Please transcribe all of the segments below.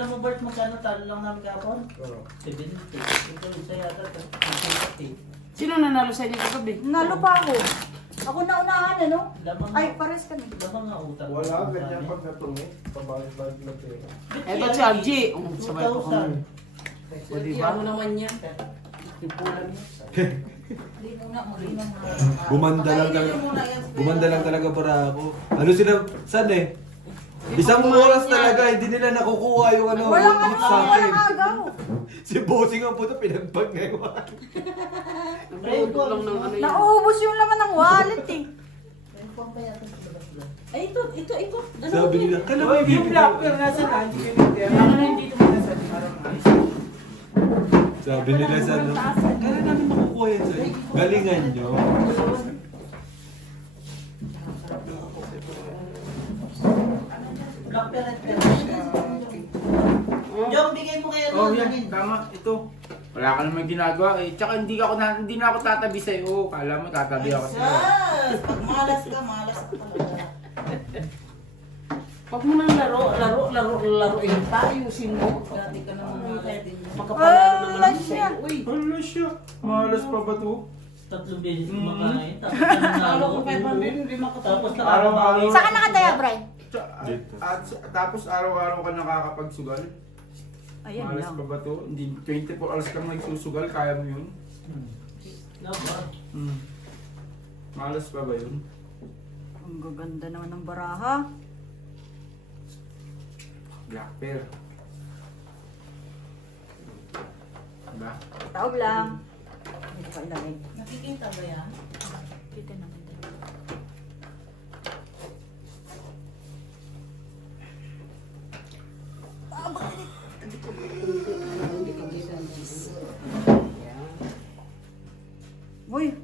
Alam mo Bert, magkano talo lang namin kapon? Oo. 70. Ito isa yata. 50. Sino nanalo sa inyo kagabi? Nalo pa ako. Ako na unahan, ano? Lamang Ay, pares kami. lamang nga utang. Wala, ganyan pag natungi. Pabalik-balik na pera. Eto si RG. Sabay po kami. O diba? Ano naman yan? Tipulan niya. Hindi muna, mag-inom muna. Gumanda lang talaga. Gumanda lang talaga para ako. Ano sila, saan eh? Isang oras talaga, hindi nila nakukuha yung ano, Walang yung ano, sa akin. walang agaw. Si Bossing ang puto, pinagpag ngayon. Nagluto lang ng ano yan. Nauubos yung laman ng wallet eh. Ay, ito. Sabi nila, kala mo Yung blacker nasa lunch committee. Ako na hindi tumula sa parang ayos. Sabi nila sa ano, kala namin makukuha yan sa'yo. Galingan nyo. Black parent pero. Yung bigay mo kaya Oh, doon. yan. Tama. Ito. Wala ka naman ginagawa eh. Tsaka hindi na ako tatabi sa'yo. Kala mo tatabi ako sa'yo. Pag malas ka talaga. Pag mo nang laruin pa, ayusin mo. Dati ka naman malas din. Makapanalo naman Wala ako siya. sa'yo. Uy, Hala siya. Malas pa ba to? 3 beses kumakain. Tapos nanalo. talo ko 500, hindi makapag. Tapos Araw-araw. Saan ka nakataya, Brian? Tapos araw-araw ka nakakapagsugal. Ayun Malas lang. pa ba to? Hindi 24 hours kang nagsusugal. Kaya mo yun? Hmm. Malas pa ba yun? Ang gaganda naman ng baraha. Black pear. Diba? Taob lang. Hindi ko ilagay. Nakikita ba yan? Kita naman din. Uy,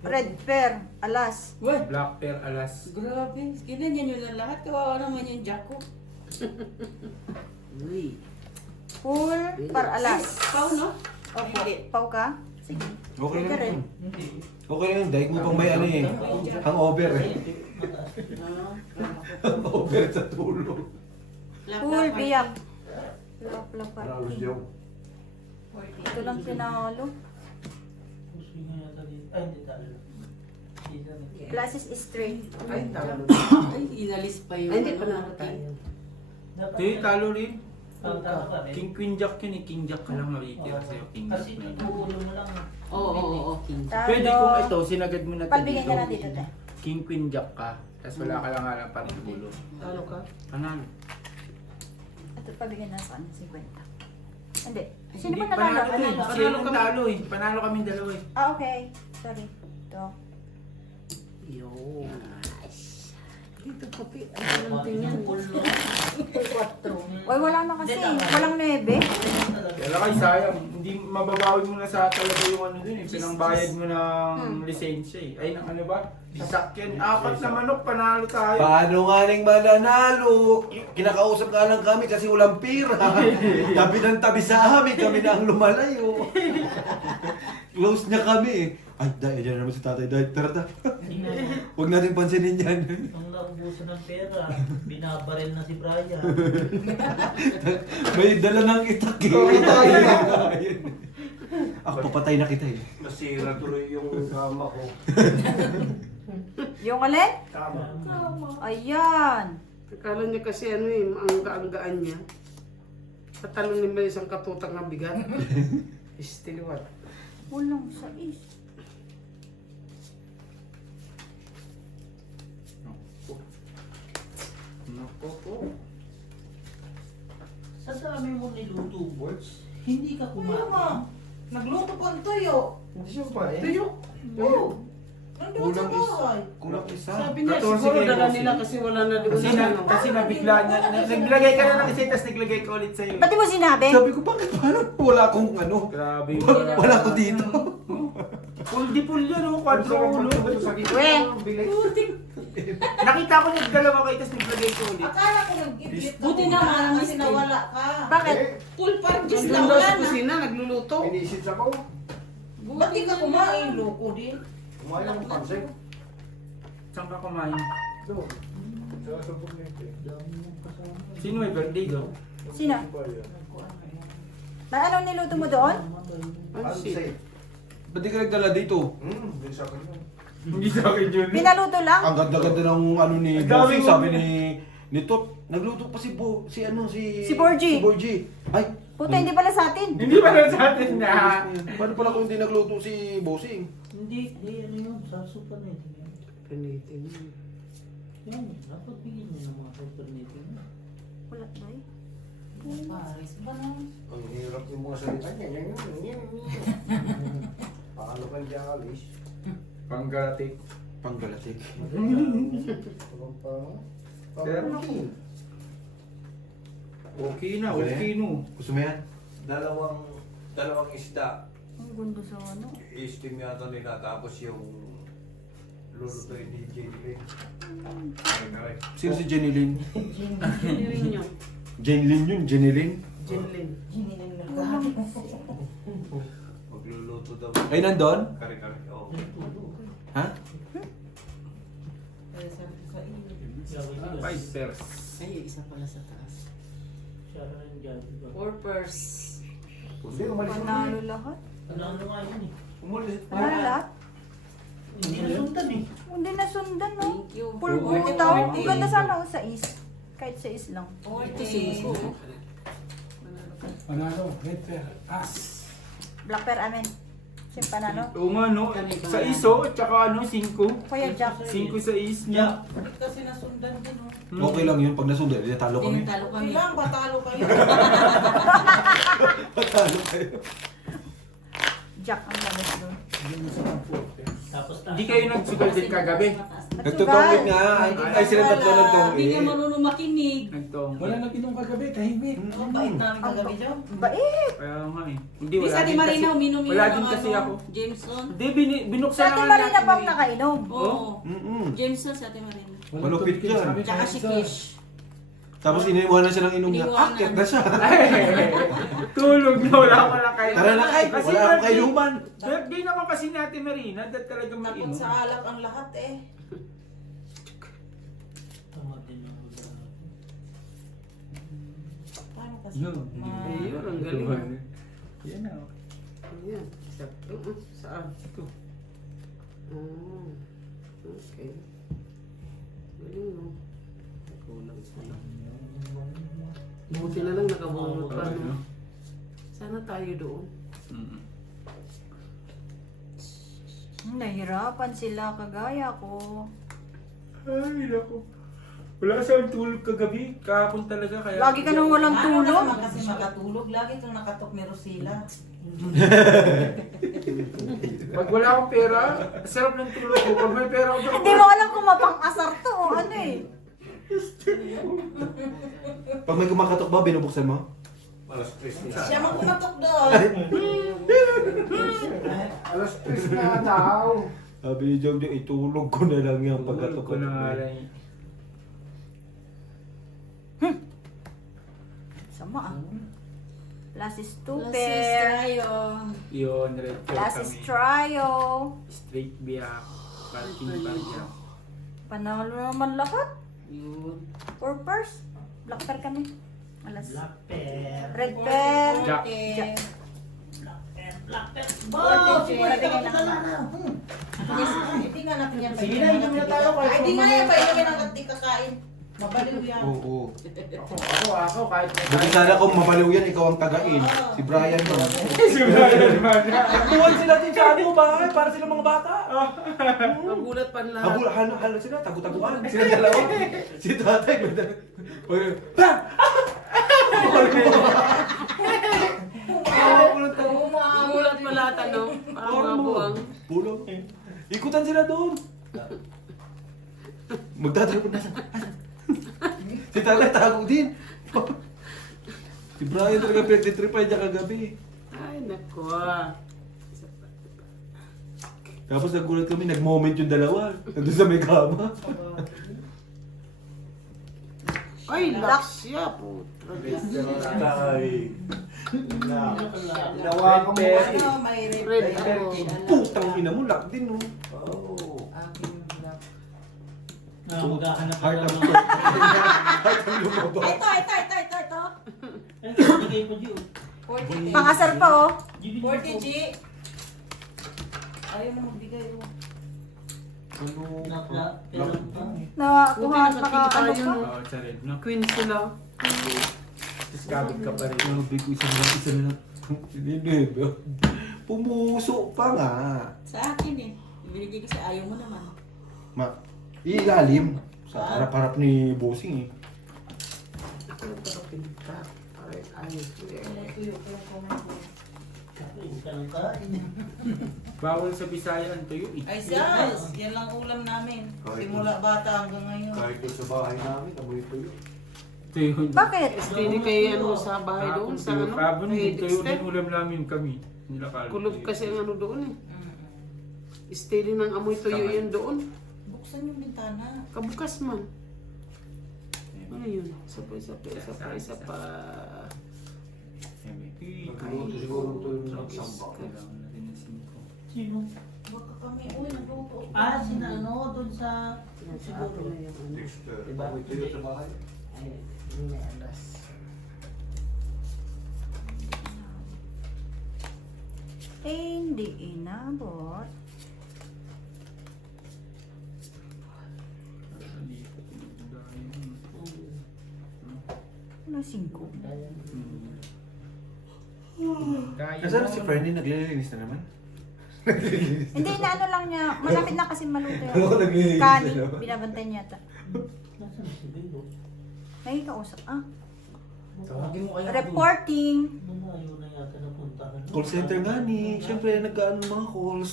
red pear, alas. Uy, Black pear alas. Grabe. Ginanyan nyo lang lahat. Kawawa naman yung Jaco. uy. Full par alas. Pau, no? Opo, Hindi. pau ka? Sige. Okay Ka rin. lang. Okay lang, daig mo pang may ano eh. Hangover eh. Hangover sa tulog. Full biyak. Lap-lapar. Paralos daw. Ito lang pinalo. Ay, hindi talo. Glasses is straight. Ay, talo. Ay, inalis pa yun. Ay, hindi pa naman tayo. Hindi, talo rin. Talo ka rin. King Queen Jack yun eh. King Jack ka lang nakikita sa'yo. King Jack Kasi na. inuulo mo lang. Oo, King. Talo. Pwede kung ito, sinagad mo na Pagbigyan ka na dito, te. King Queen Jack ka. Tapos wala ka lang alam pa rin ulo. Talo ka? Panalo. Ito pabigyan na sa 50. Hindi. Sino Hindi, ba nanalo? panalo eh. Panalo. Sino ang talo eh. Panalo kami dalawa eh. Ah, okay. Sorry. Ito. Yo. Dito papi. Ano lang tingnan? Uy, wala na kasi. Walang 9. Kaya kay sayang. Hindi mababawi mo na sa talaga yung ano dun eh. Pinangbayad mo ng lisensya eh. Ay, ng ano ba? Sasakyan. 4 na manok, panalo tayo. Paano nga nang mananalo? Kinakausap nga lang kami kasi walang pira. Tabi ng tabi sa amin, kami na ang lumalayo. Close niya kami eh. Ay, dahil dyan naman si tatay. Dahil, tara. Huwag natin pansinin yan. Nung naubusan ng pera, binabaril na si Brian. May dala ng itak eh. Ako papatay na kita eh. Nasira tuloy yung kama ko. Yung alin? Tama. Ayan. Akala niya kasi ano eh, ang gaan niya. Tatalon niya may isang katutang na bigat. Still what? Walang sais. Naku po. Sa dami mo niluto, Borts, hindi ka kumain. Nagluto ko ang tuyo. Hindi siya pa eh. Tuyo. Oo. Nandun sa Kulang bahay. Kulang isa. Sabi niya, 14 siguro kayo, dala boss. nila kasi wala na doon Kasi, sa ano. kasi nabigla niya. Naglagay ka na ng isa, tapos naglagay ka ulit sa'yo. Ba't di mo sinabi? Sabi ko, bakit paano? Wala akong ano. Grabe. Wala ko dito. Full di full yan oh, 4 ulo. We. Nakita ko nagdalawa kayo, tapos naglagay ko ulit. Akala ko nag-iblit Buti ako naman ang kasi nawala ka. Bakit? Full parties Doon lang daw sa wala na. kusina, nagluluto. Iniisip sa ko. Ba't di ka kumain? Loko din. Kumain ng pansin. Saan ka kumain? Doon. Sa sabog na ito eh. Sino may birthday doon? Sino? Na anong niluto mo doon? Pansit. Ba't di ka nagdala dito? Hindi sa akin yun. Hindi sa akin yun. Pinaluto lang? Ang ganda-ganda ng ano ni Ang dami Bossing, mo. sabi ni Top. Nagluto pa si Borgie. Si Borgie. Ay, Puta, hindi pala sa atin. Hindi pa lang sa atin na. paano pala kung hindi nagluto si Bossing? Hindi, ano yun, sa supernating yan. Pinitin mo. Yan, dapat bigyan mo ng mga supernating. Wala ba eh? Paris ba na? Ang hirap yung mga salita niya. Paano kang dialis? Panggalatik. Panggalatik. Okay na, okay no. Gusto mo yan? Dalawang isda. Ang gundo sa ano. I-steam yata nila tapos yung lulutuin ni Jenny. Sino si Jenny Lynn? Jenilyn yun. Jenny Lynn yun, Jenny Lynn. Jenilyn. Gininin na Magluluto daw. Ay, nandun? Kare-kare. Oo. Ha? Kaya sabi ko sa iyo. Pipers. Ay, isa pala sa taas. Siya rin dyan. diba? Purpose. Hindi, umalis na. Panalo lahat? Ano nga yun eh. Umalis. Panalo lahat? Hindi na sundan eh. Hindi na sundan, no? Thank you. Pulbutaw. Ang ganda sana ako sa is. Kahit sa is lang. Ito si Panalo, red pear, as. Black pear, amen. Siyempre panalo. Oo nga no, sa iso, tsaka ano, 5. Kuya Jack. 5 sa is niya. Bakit kasi nasundan din, oh. Okay lang yun. Pag nasundan, hindi talo kami. Talo kami. Lang, patalo kayo. Talo kayo. Jack ang lamit doon. Tapos na. Hindi kayo nagsugal din kagabi. Nagtutongit nga. Ay, sila tatlo Hindi ka nagtongit. marunong makinig. Nagtong. Wala nang inom kagabi, tahimik. Ang bait namin kagabi dyan. Bait! Kaya nga eh. Hindi, Di wala sa Ate din kasi. Marina, uminom yun Wala ng din kasi ano, ako. Jameson. Hindi, binuksan Sa na atin nga Marina natin pang eh. nakainom. Oo. Mm-mm. Jameson sa Ate Marina. Walang Malupit tumigil yan. sa amin, Tsaka si kahit Kish. Tapos iniwan na siya ng inom niya. Iniwanan. Akit na siya. Tulog na, wala ka lang kayo. Tara na kay. Kasi Wala akong birthday- kainuman. Birthday naman kasi ni Ate Marina, dahil talaga Takot mag-inom. sa alak ang lahat eh. Tama din ang ulan. Paano kasi? Yun. Ayun, ang galing. Yan na. Ayan. Sakto. Saan? Ito. Oh. Okay. Galing, no? Kulang. Buti na lang nakabunot pa, no? Sana tayo doon. Nahirapan sila kagaya ko. Ay, naku. Wala siyang tulog kagabi. Kahapon talaga kaya. Lagi ka nang walang Ano tulog. naman kasi makatulog? Lagi kang nakatok ni Rosila. Pag wala akong pera, sarap ng tulog ko. Pag may pera ako, Hindi mo alam kung mapang-asar to o ano eh. Pag may kumakatok ba, binubuksan mo? Alas 3 na. Siya magkumatok doon. Alas 3 na daw. Sabi ni Jom, itulog ko na lang yan tulog pagkatok ko na nga lang. Sama ah. Last is two Plus pair. tayo. Yun, red pear Last is kami. trio. Straight biyak. Parking biyak. Panalo naman lahat. Yun. Purpose. Black pear kami. Alas. Black pear. Red pear. Jack. Jack. Black pear. Oh, Nabigay na kami. Hindi nga natin yan. Sige na, inumin na tayo. Ay, di nga yan. Painumin ang di kakain. Mabaliw yan. Oo. Ako, kahit Buti sana kung mabaliw yan, ikaw ang tagain. Si Brian ba? Si Brian naman. Buwan sila din sa ano ba? Para sila mga bata. Magulat pa lahat. Halo sila, tagu-taguan. Sila dalawa. Si tatay. Magulat pa lahat, ano? Parang mga buwang. Bulong. Ikutan sila doon. Magtatrapo na. Si tatay tago din. Si Brian talaga pinagtitripay niya kagabi. Ay, naku ah. Tapos nagulat kami, nag-moment yung dalawa. Nandun sa may kama. Ay, laksya po. Tay. Nawakan mo kasi. Ano, may Red red ako. Putang ina mo, lock din no. Oo. Akin yung black. Maghahanap Heart ka of ng Heart ang lumabas. Ito. Ay, bigay ko G. 40 Pangasar pa oh. 40 G. Ayaw na magbigay oh. Nakakuha Nakakuha, Buti naka ano nakakita pa. yun. Oo, sa red, no? Queen sila. Tapos kabig ka pa rin. Sabi ko isa na lang. Hindi, pumuso pa nga. Sa akin eh. Binigay kasi ayaw mo naman. Ilalim. Sa harap-harap ni Bossing eh. Ako yung pinta. Ayos. Tuyo ko yung comment ko. Bawal sa Bisaya ang tuyo eh. Ay, sas! Yan lang ulam namin. Simula bata hanggang ngayon. Kahit doon sa bahay namin, amoy tuyo. Tuyo. Bakit? Hindi kay ano sa bahay doon sa ano. Kabon, Kay tuyo Dexter. din ulam namin kami. Nilakal. Kulob kasi ang ano doon eh. Mm-mm. Steady ng amoy tuyo yun doon. Buksan yung bintana. Kabukas man. Ano yun? Isa pa. Nagluto siguro ng tuyo ng samba. Kailangan natin ng 5. Sino? Baka kami, uy, nagluto. Ah, sina ano, doon sa... Sa atin na yung ano. Dexter, Diba? amoy tuyo sa bahay. Ay, may alas. Hindi inabot. Ano, 5? Nasaan si Fernie? Naglilinis na naman? Hindi, na ano lang niya. Malapit na kasi maluto Ako yung naglilinis kanin. na naman. Binabantay niya ata. Nasaan si Belo? Nakikausap. Ah, Tawagin mo kaya reporting. Malayo na yata napuntahan. Call center nga ni. Siyempre, nagkaan mga calls.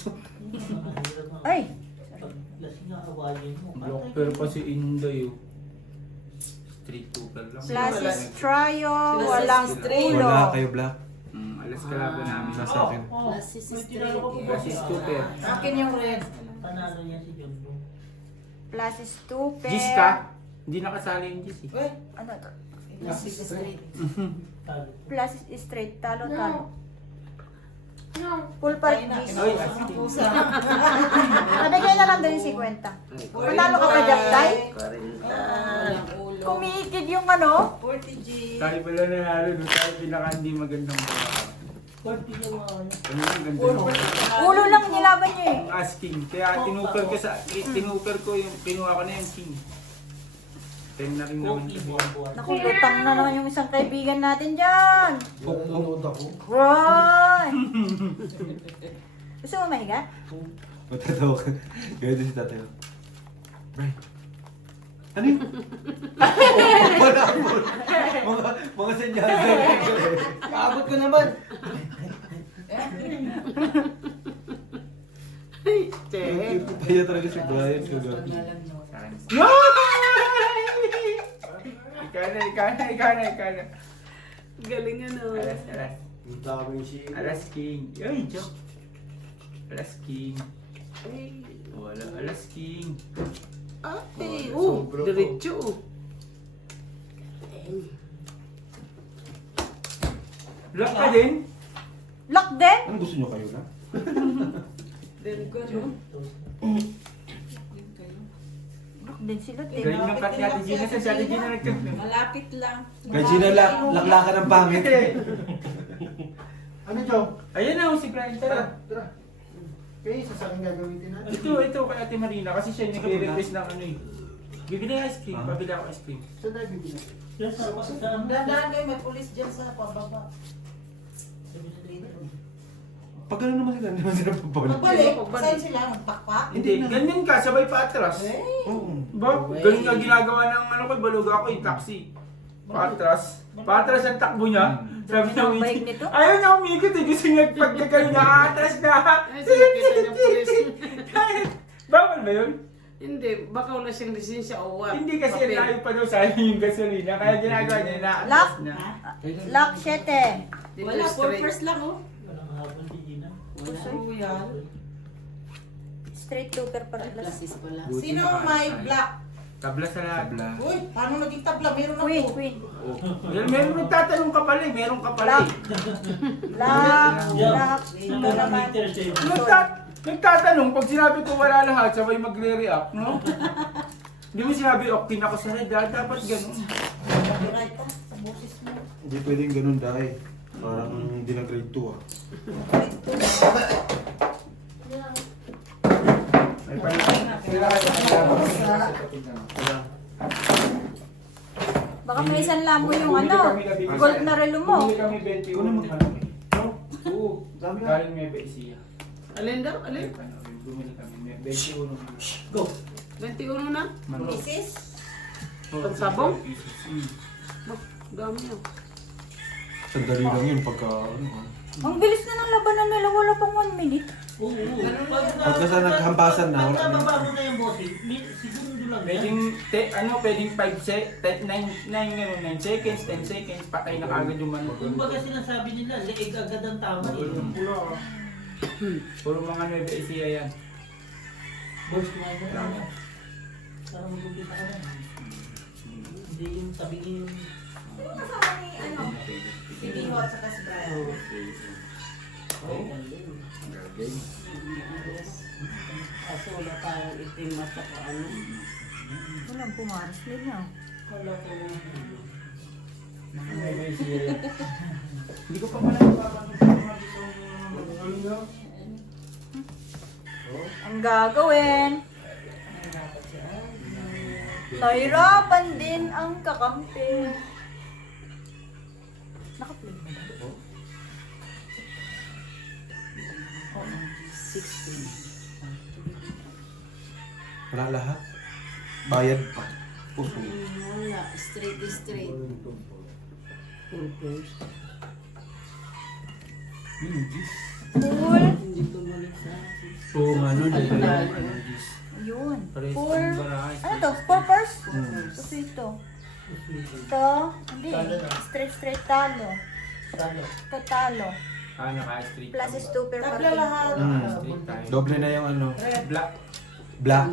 Ay! Pag lasing nga awayin mo. Blocker pa si Inday oh. Street cooker lang. Classes trial, Sila walang sa street. ulo. Wala kayo, Black. Alas kalaban namin. Nasa akin. Lassis straight. Classes cooker. Akin yung red. Panalo niya si John Doe. Classes stupid. Gis ka? Hindi nakasali yung Gis eh. Uy, Ano to? lassis straight. Talo. Classes straight. Talo. Full part Ay, na. Gis. Ay, Ang pusa. Nabigay na lang doon yung 50. Panalo ka pa, Japtay? 40. Walang ulo. Kumiikid yung ano? 40 G. Tayo pala nanalo no? Tayo pinaka hindi magandang mga. 40 yung mga ano. Ano yung ganda no? Ulo lang nilaban niya eh. Asking. Kaya tinuper ko sa tinuper ko yung kinuha ko na yung king. 10 na rin naman. Okay, buwan-buwan. Naku, lutang na naman yung isang kaibigan natin dyan. Nanonood ako. Roy! Gusto mo mahiga? Matatawa ka. Kaya din si tatay. Brian. Ano yun? Wala mo. Mga senyas. Paabot ko naman! Che. Kaya talaga si Brian. Pag nalam no. No! Ikaw na. Galing ano. Alas. Ang daming si... Alas king. Ay, joke. Alas king. Ay. Wala. Alas king. Ate. Oh, Oh, diretso. Lock ka din? Lock din? Ano gusto nyo kayo na? Lock din si Lot eh. Ganyan yung cut natin Gina sa Ate Gina nag-cut na. Malapit lang. Kaya Gina, laklakan ng pangit. Ano, Joe? Ayan na, si Brian. Tara. Tara. Okay, sasakin gagamitin natin. Ito kay Ate Marina kasi siya yung nagre-request ng ano eh. Bibili ng ice cream, pabila ako ice cream. Saan tayo bibili? Yan sa Dandahan kayo, may pulis dyan sa pababa. Pag gano'n naman sila, hindi naman sila papalik. Magbalik, saan sila? Magpakpak? Hindi, ganyan ka, sabay pa atras. Oo. Ba? Ganyan nga ginagawa ng ano ko, baluga ako yung taxi. Patras. Patras ang takbo niya. Sabi niya, Ang bike nito? ayaw niya umikot eh. Gusto niya pagkagaling na atras na. Ay, sinakita niya pulis. Bawal ba yun? Hindi, baka wala siyang lisensya o what? Hindi kasi Papel. layo pa daw sa yung gasolina. Kaya ginagawa niya na Lock? atras niya. Lock 7. Dito Wala, straight. purpose lang oh. Walang hapon si Gina. Wala. Straight looper para alas. Buti Sino na may kaya. black? Tabla sa lahat. Uy, paano naging tabla? Meron ako. Queen. Oh. Meron nagtatanong ka pala eh. Meron ka pala eh. Lock. Ito naman. Nagtatanong, pag sinabi ko wala lahat, sabay magre-react, no? Hindi mo sinabi, okay na ako sa red, dapat ganun. Copyright ah, sa boses mo. Hindi pwedeng ganun dahil. Parang hindi na grade 2 ah. May pala. Baka may isang lamo yung ano, gold na relo mo. Bumili kami 21 ng ano eh. Oo. Galing may Besia. Alin daw? Alin? Bumili kami. 21 ng Go! 21 na? manok. Misis? Pagsabong? Mm. Dami yan. Sandali lang yun pagka ano ah. Ang bilis na ng labanan nila, wala pang 1 minute. Oo. Pagka sa naghampasan na, wala na. Pagka na yung bossing, siguro doon lang. Pwedeng, pwedeng 9 seconds, 10 seconds, patay na kagad yung manok. Kumbaga sinasabi nila, leeg agad ang tama eh. Puro mga Nueva Ecija yan. Boss, kumain ka na. Para mag-umpisa ka na. Hindi yung tabingin yung... Sino kasama ni ano? Si Biho at saka si Brian. Kaso wala tayong itim at saka ano. Walang pumaras din na. Mga Nueva Ecija yan. Hindi ko pa pala napapansin sa mga dito. Ang gagawin, nahirapan din ang kakampi. Naka-play ba? Oo, 16. Wala lahat. Bayad pa. Puso. Wala, straight is straight. Full course. Full. Hindi tumalik sa akin. Oo nga nun. Ayun. Pares Four. ng barahay. Ano to? 4 pairs? Hmm. Kasi ito. Ito. Hindi. Straight talo. Ito talo. Naka-street. Plus is 2 per Tabla parting. lahat. Street tayo. Doble na yung ano. Black. Black.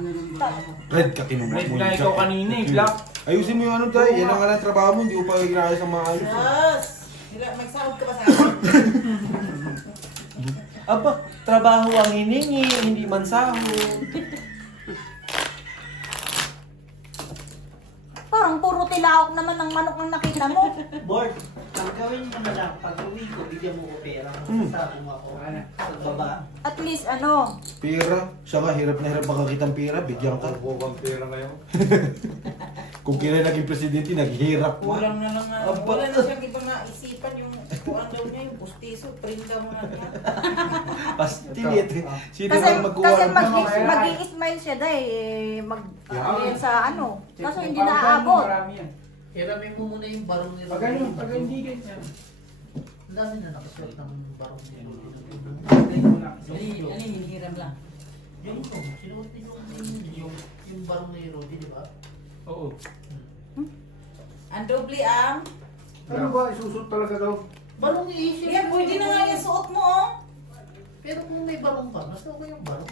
Red ka kinuha Red mo. na yung ikaw jacket. kanina eh. Black. Ayusin mo yung ano tayo. Yan ang nga lang trabaho mo. Hindi ko pa ginayos ang maayos. Yes! Magsahod ka ba sa akin? Aba, trabaho ang hiningi, hindi man sahod. Parang puro tilaok naman ng manok ang nakita mo. Board, ang gawin mo na lang, pag uwi ko, bigyan mo ko pera. Masasabong ako. Sa baba. At least ano, Pera, siya nga hirap na hirap makakitang pera, bigyan ka. Bukang pera ngayon. Kung kailan naging presidente, naghirap pa. Kulang na lang nga. Aba. Wala na siyang ibang naisipan yung kuhan daw niya, yung pustiso, printa mo na niya. Pastilit. Sino kasi, ang magkuha? kasi mag- mag-i-smile siya dahil mag yan sa ano. Kaso hindi Pag- naaabot. Marami yan. Hiramin mo muna yung barong ni Pag ano, pag hindi ganyan. Ang dami na nakasuot ng barong ni Rodin. Hindi mo na. hinihiram lang? Yung sinuot ni yung barong ni Rodin, di ba? Oo. Ang doble ang... Ano ba, isusot talaga daw? Barong i-issue. Yan, pwede na nga yung suot mo, oh. Pero kung may barong ka, nasa ko yung barong.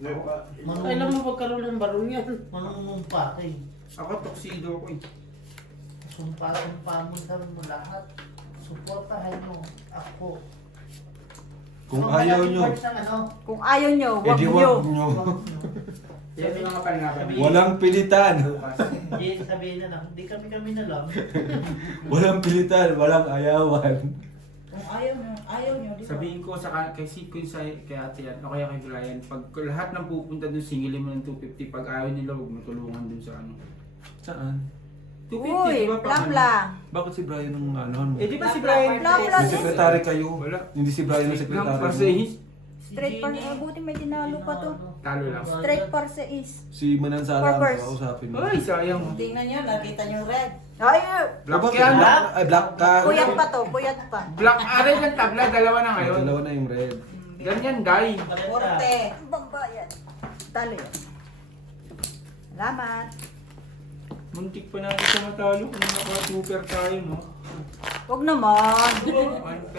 Kailan mo pagkaroon ng barong yan? Manunumpa ka eh. Ako tuxedo ko eh. Sumpa mo mo lahat. Suportahan mo ako. Kung So, ayaw malaking nyo, parts ng ano, Kung ayaw nyo, wag edi nyo. wag nyo. wag nyo. Yan yung mga pangalan. Walang pilitan. Hindi, sabihin na lang, hindi kami na lang. Walang pilitan, walang ayawan. Kung ayaw nyo, di ba? Sabihin ko sa kay Sequence kay Ate Yan, o kaya kay Brian, pag lahat ng pupunta doon, singilin mo ng 250. Pag ayaw nila, huwag mo tulungan doon sa ano. Saan? 250, Uy, di ba? plamla. Bakit si Brian ang ano mo? Eh, di ba si Brian? Plamla. May sekretary kayo. Wala. Hindi si Brian ang Lang, sekretary kasi mo. Straight par, buti may tinalo pa to. talo lang. Straight par sa is. Si Manansala ang Purpose. kausapin mo. Ay, sayang. Tingnan nyo, nakita nyo red. Ay, Black Bakit? yan. Ay, black ka. puyat pa to, puyat pa. Black, aray ng tabla, dalawa na ngayon. Dalawa na yung red. Ganyan, guy. Porte. Bambayan. Talo yun. Salamat. Muntik pa natin sa matalo kung naka-super tayo, no? Wag naman.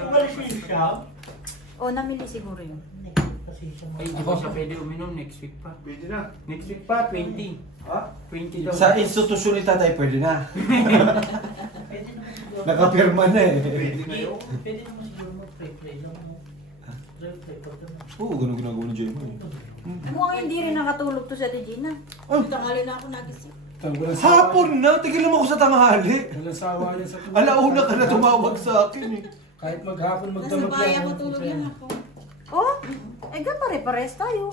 Umalis yun siya. O, namili siguro yun. Kasi siya Ay, di ba siya pwede uminom next week pa? Pwede na. Next week pa, 20. Ha? 20 daw. Sa institusyon ni tatay, pwede na. Pwede naman siguro. Nakapirma na eh. Pwede na yun. Pwede naman siguro mag-pray lang mo. Pray pag naman. Oo, ganun ginagawa ni Joy mo eh. Mukhang hindi rin nakatulog to sa Regina. Tangali na ako nagising. Walang sawa. Hapon na, tigilan mo ako sa tanghali. Walang sawa yan sa tulog. Alauna ka na tumawag sa akin eh. Kahit maghapon Nasa magdamag bahay lang. ako, tulog lang ako. Oh, eh pare-pares tayo.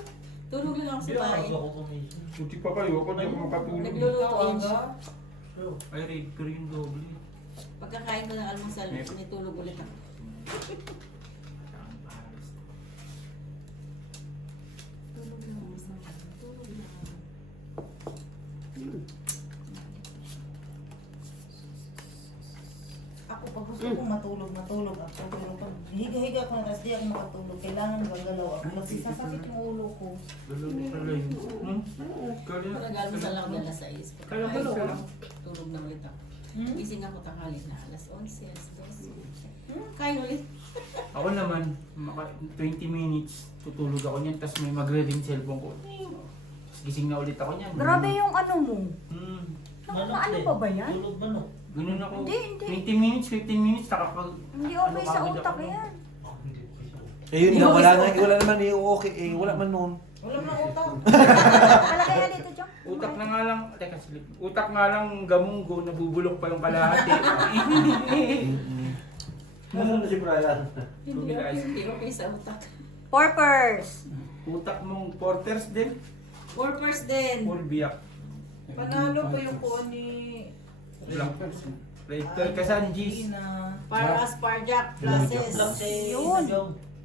Tulog lang ako sa Kaya bahay. ako kumisyon. Buti pa kayo, ako di ako makatulog. Nagluluto yun siya. Ay, raid ko rin doble. Pagkakain ko ng almusal, nitulog ulit ako. Tulog lang ako sa bahay. Tulog lang. Ako pag gusto kong matulog ako. Pero pag higa-higa ko na, tapos di ako makatulog, kailangan gagalaw ako. Kasi sasakit yung ulo ko. Lalo pala yun. Nag-almusal ako ng alas 6. Pagkakain ko, tulog na ulit ako. Gising ako tanghali na alas 11, alas 12. Kain ulit. Ako naman, 20 minutes, tutulog ako niyan, tapos may magre-ring cellphone ko. Tapos gising na ulit ako niyan. Grabe yung ano mo. Hmm. Ano pa ba yan? Tulog manok. Ganun ako. Hindi. 20 minutes, 15 minutes, nakapag... Hindi okay sa utak yan. Eh yun nga, wala nga, wala naman eh, okay eh, wala man noon. Wala na utang. Palagay yan dito, Chong. Utak na nga lang, teka, silip. Utak nga lang gamunggo, nabubulok pa yung kalahati. Nasaan na si Brian? Hindi okay sa utak. Porpers. Utak mong porters din, Workers din. full biyak. Panalo pa yung kuha ni Lang. Later, kasanjis. Paras, Parjak, Places. Yun.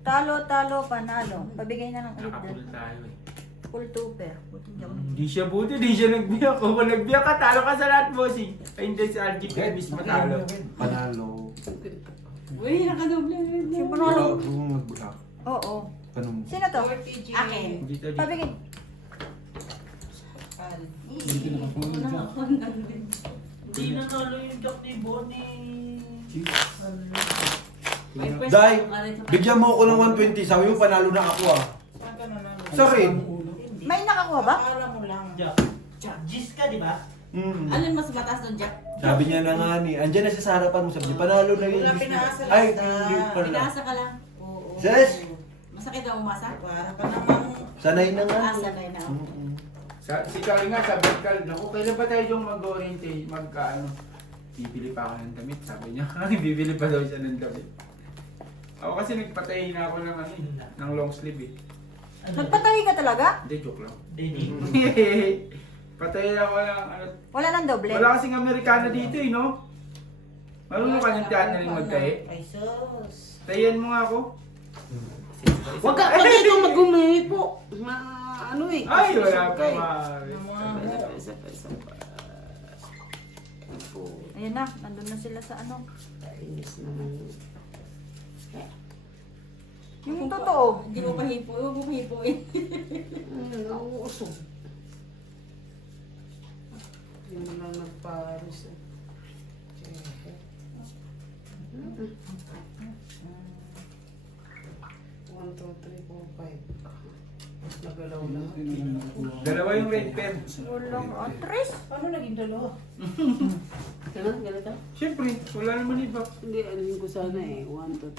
Talo, panalo. Pabigay na ng ulit Nakapul doon. tayo eh. Full tupper. Buti niya. Hindi siya buti, hindi siya nagbiyak. Kung nagbiyak ka, talo ka sa lahat, bossing. Ay, hindi si RG Pebis matalo. Panalo. Uy, nakadoble. Yung panalo. Kung nag-block. Oo. Tanong mo. Sino to? Akin. Dito, dito. Pabigay. Hindi na nalo yung joke ni Bonnie. Day, bigyan mo ako ng 120, sabi mo panalo na ako ah. Saan ka nanalo? Sa rin. Hindi. May nakakuha ba? Akala mo lang. Jack. Gis ka, di ba? Alin mas mataas doon, Jack? Sabi niya na nga ni, andyan na siya sa harapan mo, sabi niya, panalo na yung Wala business. pinasa lang. Ay, hindi pala. Pinasa ka lang. Oo. Sis! Masakit daw umasa? Para pa naman. Sanay na nga. Sanay na. Si Carl nga, sabi ni Carl, naku, kailan ba tayo yung mag-orientate, bibili pa ako ng damit, sabi niya. Bibili pa daw siya ng damit. Ako kasi nagpatay na ako ng, ng long sleeve eh. Nagpatahi ka talaga? Hindi, joke lang. Dini. Patay ako ng Wala nang doble? wala kasing Amerikano dito eh, no? Marunong ka ng tiyan na rin magtahi. Ay, sus. Tayan mo nga ako. Huwag ka pa dito mag-umihi po. Ano eh. Ay, wala pa Okay. ma. Isa pa. Ayun na, nandun na sila sa ano. Kainis naman. Yung totoo. Hindi mo pahipo. Huwag mo pahipoin. Nauusog. Hindi mo na nagparis eh. 1, 2, 3, 4, 5. Nagalaw na. Dalawa yung red pen. Walang atres. Paano naging dalawa? Ganun, ganun ka? Siyempre, wala naman iba. Hindi, alin ko sana eh. 1, 2,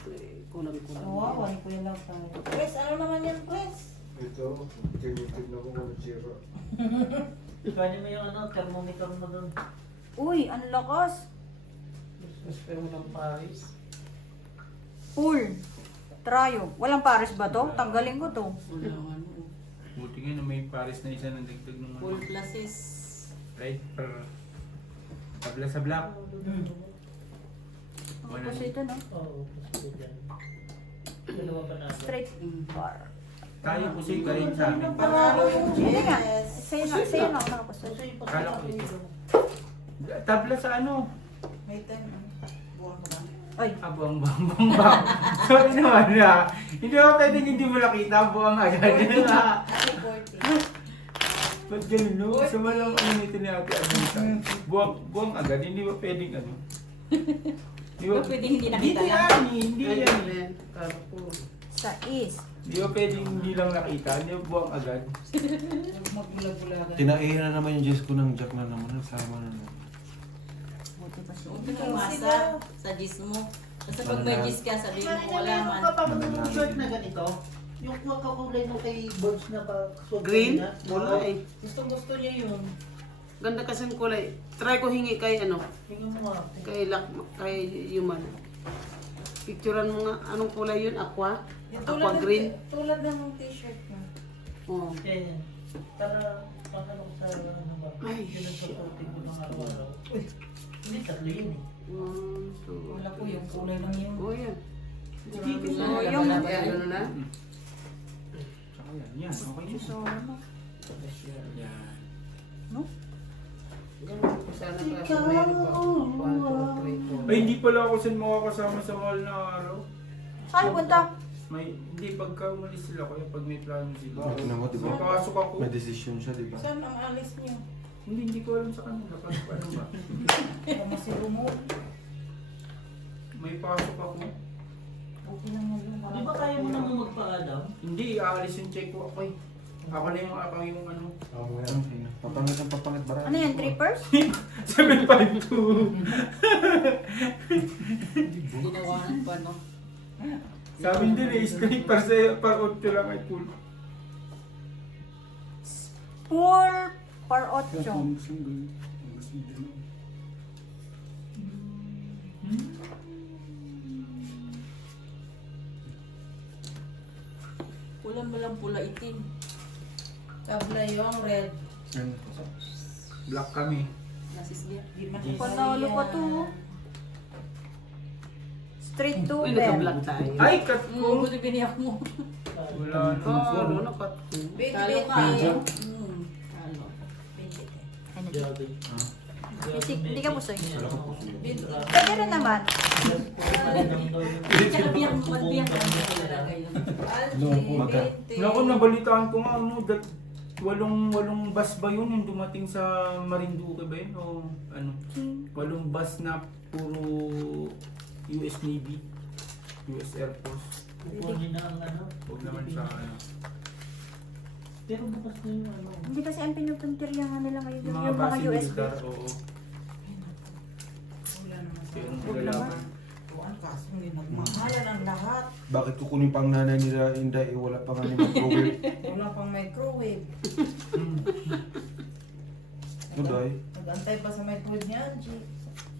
3. Kulang-kulang. Oo, wala ko yung lang tayo. Chris, ano naman yan, Chris? Ito, tingnan ko kung sira. Pwede mo yung thermometer mo doon. Uy, ang lakas. Mas pero ng Paris. Full. Trayo. Walang pares ba to? Tanggalin ko to. Wala ano. Buti nga na may pares na isa ng dagdag ng Full places. Right, per tabla sa black. Ang kasi ito, no? Oo, gusto dyan. Dalawa pa natin. Straight bar. Tayo po siya rin sa amin. Panalo yung Hindi nga. GS. Sa'yo na ako nakapasok. Gusto yung Kala ko pagkakapin ito. ko. Tabla sa ano? May 10. Buwan ko lang. Ay, Buang. Sorry naman na. Hindi mo pwedeng hindi mo nakita buang agad. Ay, 40. Ba't ganun no? Sama lang ano nito ni Ate Anita. Buang agad, hindi mo pwedeng ano. Hindi Huwag pwedeng hindi nakita Hindi lang. yan eh, hindi Ay, yan. yan. Kala ko. sa is. Hindi mo pwedeng hindi lang nakita, hindi mo buang agad. Magbulag-bulagan. Tinaihin na naman yung Diyos ko ng Jack na naman. Sama na naman. Buti pa siya. Huwag kang umasa sa gis mo. Basta pag may gis ka, sabihin mo kung wala man. Yung shirt na ganito, yung kakulay mo kay Birds na pa suot Green? na. Wala eh. Gusto niya yun. Ganda kasi ng kulay. Try ko hingi kay ano, Tingnan mo nga. kay Yuman. Picturean mo nga, anong kulay yun? Aqua? Yung Aqua green? Tulad ng t-shirt mo. Oo. Yan yan. Para patanong sa ano ba? Ay, Yun ang susuotin ko ng araw-araw. Uy, hindi, tatlo yun eh. 1, 2, Wala po yung kulay lang yun. Oh, yan. Hindi So, ko yung ano na? Tsaka yan, okay yun. So, ano? Yan. Ganun ko sana kasi meron pa. 1, 2, 3, 4. Ay, hindi pala ako saan makakasama sa mahal na araw. Saan punta? Hindi, pagka umalis sila kaya pag may plano sila. Tingnan mo, di ba? May pasok ako. May decision siya, di ba? Saan ang alis niyo? Hindi ko alam sa kanila. Paano ba? Kama si Rumo. May pasok ako. Okay lang yan. Di ba kaya mo naman magpaalam? Hindi, aalis yung check ko ako eh. Ako na yung ano. Papangit ang papangit barang. Ano yan, trippers? 752. Ginawa ng pa, no? Sabi din eh, straight par 8 lang ay full. Full par 8. Kulang mo lang pula itim. Tabla yung red. Black kami. Nasis beer. Di Panalo pa to. Straight to Uy, bed. naka-black tayo. Ay, cut ko! Buti biniyak mo. Wala Oo, na. ano, nakat ko. Talo ka. Medyo. Talo. Ano? Grabe. Hindi ka pusoy. Binti. Pwede rin naman. Tsaka biyak mo. Biyak mo. Algi. Naku, nabalitaan ko nga ano, walong bus ba yun yung dumating sa Marinduque ba yun? O ano? Walong bus na puro US Navy, US Air Force. Kukunin na ang ano. Huwag naman siya ano. Pero bukas na yung ano. Hindi kasi ang pinupuntirya nga nila ngayon Yung mga yung mga base US militar, base. oo. Wala naman sa Kaya nung Huwag lalaban. Tuwan kaso hindi nagmahalan ang lahat. Bakit kukunin pang nanay nila Inday, eh, wala pa nga ni microwave. Wala pang microwave. Inday, Nag-antay pa sa microwave ni Algie.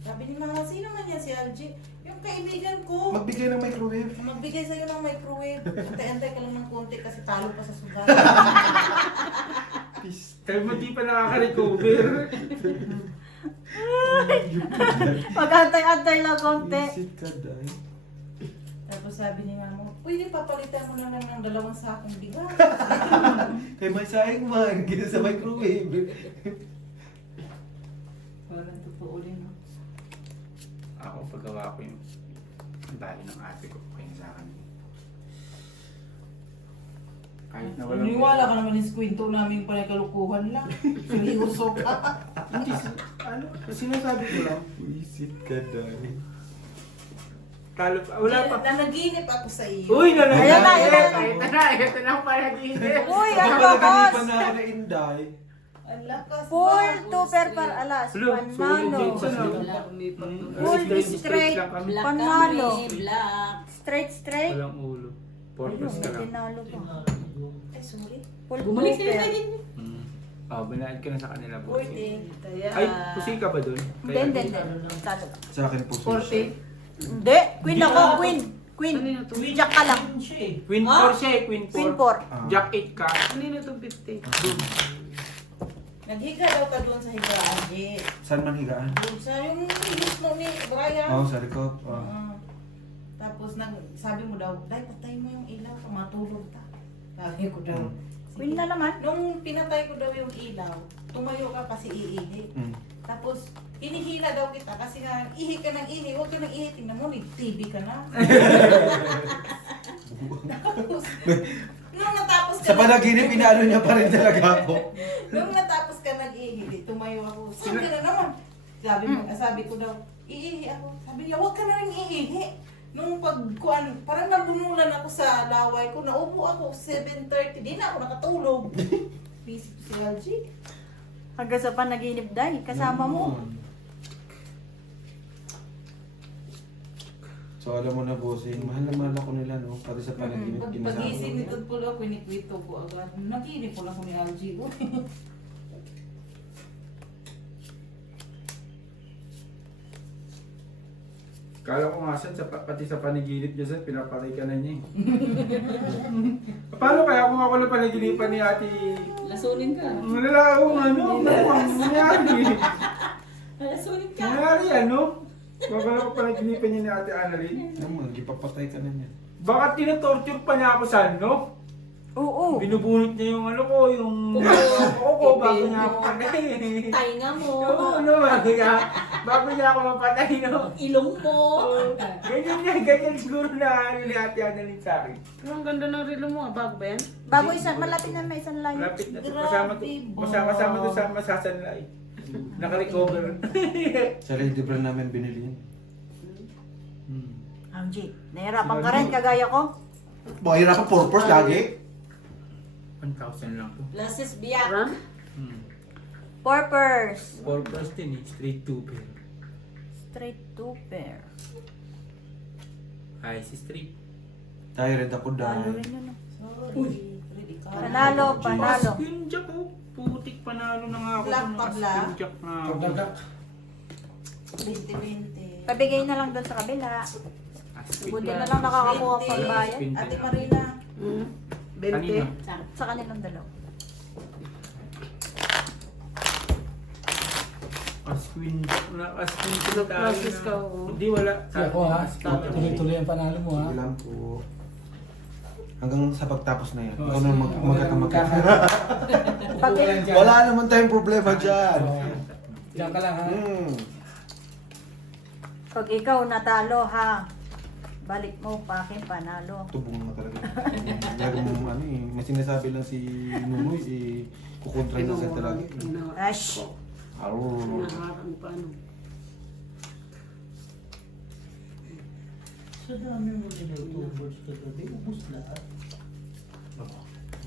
Sabi ni Mama, sino man yan si Algie? Yung kaibigan ko. magbigay ng microwave. Magbigay sa'yo ng microwave. Antay-antay ka lang ng konti kasi talo pa sa sugat. Kaya mo di pa nakaka-recover. Mag-antay-antay lang konti. Visit ka, Day. Tapos sabi ni Mama, pwede papalitan mo na lang ng 2 sakong bigas. Kay may saing man, gina sa microwave. Parang totoo rin. Ako paggawa ko yung dali ng ate ko, kaya sa akin. Kahit na walang... Naniwala ka naman yung kwento namin pa kalukuhan lang. Seryoso ka. Hindi, ano, sinasabi ko lang. Visit ka, Day. Wala pa. Nanaginip ako sa iyo. Uy, Ayan na, ayan na. Ito na pala din. Uy, ang Napalagani bakas! pa na na Inday. Ang lakas. Full super par alas. Hello, Panalo. Full straight. Black Panalo. kami, black. Straight. Walang ulo. Purpose ka lang. Tinalo pa. Ay, sorry. Full Bumalik sila super. sa din. Binaad ka na sa kanila, boss. 40. Ay, pusi ka ba doon? Hindi. Talo. Sa akin po 40. Hindi. Queen ako. Queen. Kanino to? Jack ka lang. Queen 4 siya eh, Queen 4. Queen 4. Jack 8 ka. Kanino to 50? Naghiga daw ka doon sa higaan, G. Saan man higaan? Doon sa yung mismo ni Brian. Oo, sa likod. Tapos sabi mo daw, Day, patay mo yung ilaw, matulog ta. Sabi ko daw. Queen na naman. Nung pinatay ko daw yung ilaw, tumayo ka kasi iihi. Tapos, inihila daw kita kasi nga, ihi ka ng ihi, huwag ka ng ihi, tingnan mo, nag-TV ka na. Tapos, nung natapos ka Sa panaginip, inaano niya pa rin talaga ako. Nung natapos ka nag-ihi, tumayo ako, saan ka na naman? Sabi ko daw, iihi ako. Sabi niya, huwag ka na rin iihi. Nung pagkuan, parang nabunulan ako sa laway ko, naupo ako 7:30, di na ako nakatulog. Busy si Algie. Hanggang sa panaginip dahil kasama mo. So alam mo na, bossing, mahal na mahal ako nila, no? Pati sa panaginip, ginasama Pag-ising ko. nito po ako, kinikwento ko agad. Naginip ko lang ko ni Algie. Kala ko nga San, pati sa panaginip niya San, pinapatay ka na niya eh. Paano kaya kung ako na panaginipan ni ate? Lasunin ka. Wala akong ano nangyari. Lasunin ka. Nangyari ano? Babala ko panaginipan niya ni ate Annalyn. Naman, ipapatay ka na niya. Baka tinatorture pa niya ako San, no? Oo. Binubunot niya yung ano ko, yung ko bago niya ako patay. Tainga mo. Oo, no, bago niya ako mapatay, no? Ilong mo. Ganyan siguro na ano ni ate Annalyn sa akin. Pero ang ganda ng relo mo, bago ba yan? Bago isa, malapit na may isang layo. Malapit na ito. Grabe, Kasama to sa masasanlay. Naka-recover. Sa Lady Brand namin binili yan. Ang G, nahirapan ka rin, kagaya ko. Mahirap ang purpose lagi. 1,000 lang to. Lasis biyak. Ram? Purpose. Purpose din eh, straight to pair. Straight to pair. Ay, si straight. Tayo rin ako Ano dahil. rin yun, ah. Sorry. Ready ka. Panalo, panalo. Spin jack oh. Putik panalo na nga ako. Black sa mga pa black? spin jack na ako. Pagdadak. 20-20. Pabigay na lang doon sa kabila. Buti na lang nakakakuha pang bayad. Ate Marina. Hmm. 20. Kanina. Sa kanilang dalaw. Asquin jack na. Asquin jack Nag-process ka, na. oo. Hindi, wala. Si ako ha. Tuloy-tuloy ang panalo mo ha. Sige lang po. Hanggang sa pagtapos na yan. Oh, Ikaw na magkakamagka. Pag Wala naman tayong problema dyan. Diyan ka lang ha. Pag ikaw natalo ha, balik mo pa akin panalo. Tubong na talaga. Meron mong ano eh. May sinasabi lang si Nunoy eh. Kukontra na sa talaga. Ash! Arr. Naharang pa ano. Sa dami mo nila tubos kagabi, ubus lahat.